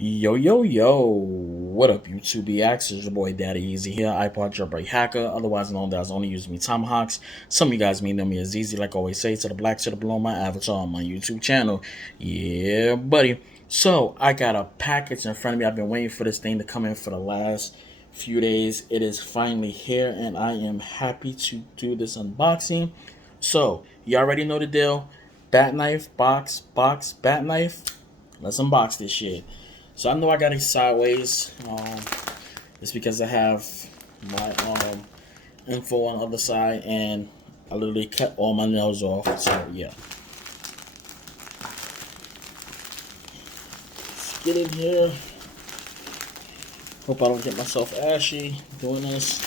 Yo, yo, yo, what up, YouTube BX? It's your boy Daddy Easy here, iPod jailbreak hacker, otherwise known as Only Use Me Tomahawks. Some of you guys may know me as Easy, like I always say, to the black, to the below my avatar on my YouTube channel. Yeah, buddy. So, I got a package in front of me. I've been waiting for this thing to come in for the last few days. It is finally here, and I am happy to do this unboxing. So, you already know the deal. Bat knife, box, bat knife. Let's unbox this shit. So I know I got it sideways. It's because I have my info on the other side, and I literally cut all my nails off. So yeah, let's get in here. Hope I don't get myself ashy doing this.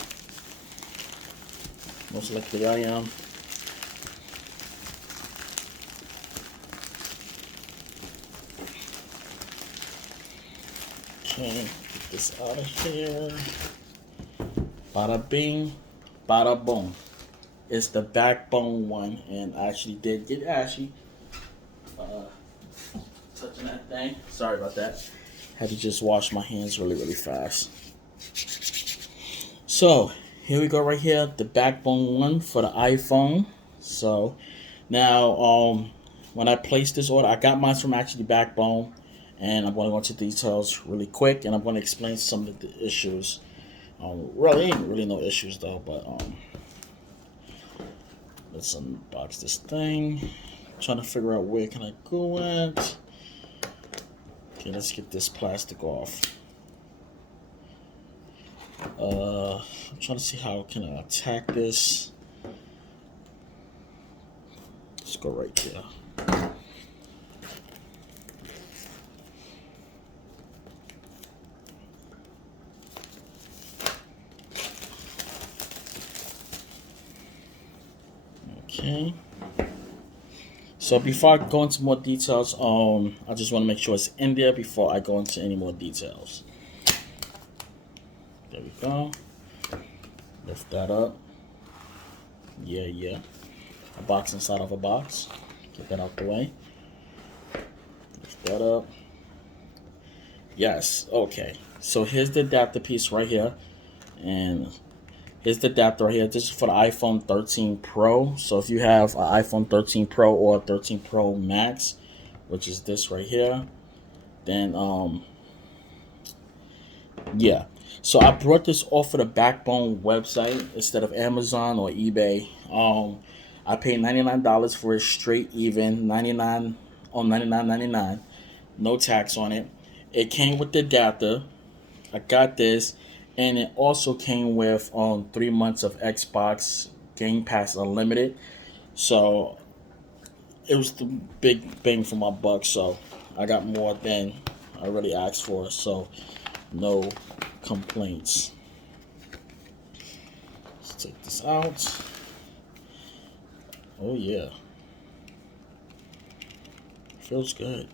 Most likely I am. Okay, get this out of here. Bada bing, bada boom. It's the backbone one, and I actually did get ashy. Touching that thing. Sorry about that. Had to just wash my hands really fast. So here we go right here, the backbone one for the iPhone. So now when I placed this order, I got mine from actually Backbone, and I'm going to go into details really quick, and I'm going to explain some of the issues. Really ain't really no issues though, but let's unbox this thing. I'm trying to figure out where can I go at. Okay, let's get this plastic off. I'm trying to see how can I attack this. Let's go right there. Okay. So before I go into more details, I just want to make sure it's in there before I go into any more details. There we go. Lift that up. Yeah. A box inside of a box. Get that out the way. Lift that up. Yes. Okay. So here's the adapter piece right here, and here's the adapter right here. This is for the iPhone 13 Pro. So if you have an iPhone 13 Pro or 13 Pro Max, which is this right here, then yeah. So I brought this off of the Backbone website instead of Amazon or eBay. I paid $99 for it straight even, 99 on 99.99, no tax on it. It came with the adapter. I got this, and it also came with 3 months of Xbox Game Pass Unlimited. So it was the big bang for my buck. So I got more than I really asked for. So no complaints. Let's take this out. Oh yeah, feels good.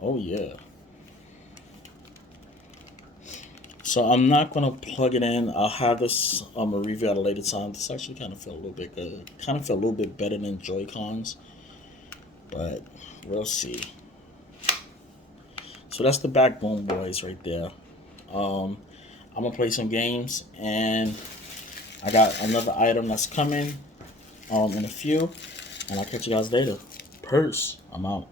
Oh yeah. So I'm not gonna plug it in. I'll have this a review at a later time. This actually kind of felt a little bit good. Kind of felt a little bit better than Joy-Cons, but we'll see. So that's the Backbone boys right there. I'm gonna play some games, and I got another item that's coming in a few, and I'll catch you guys later. Peace. I'm out.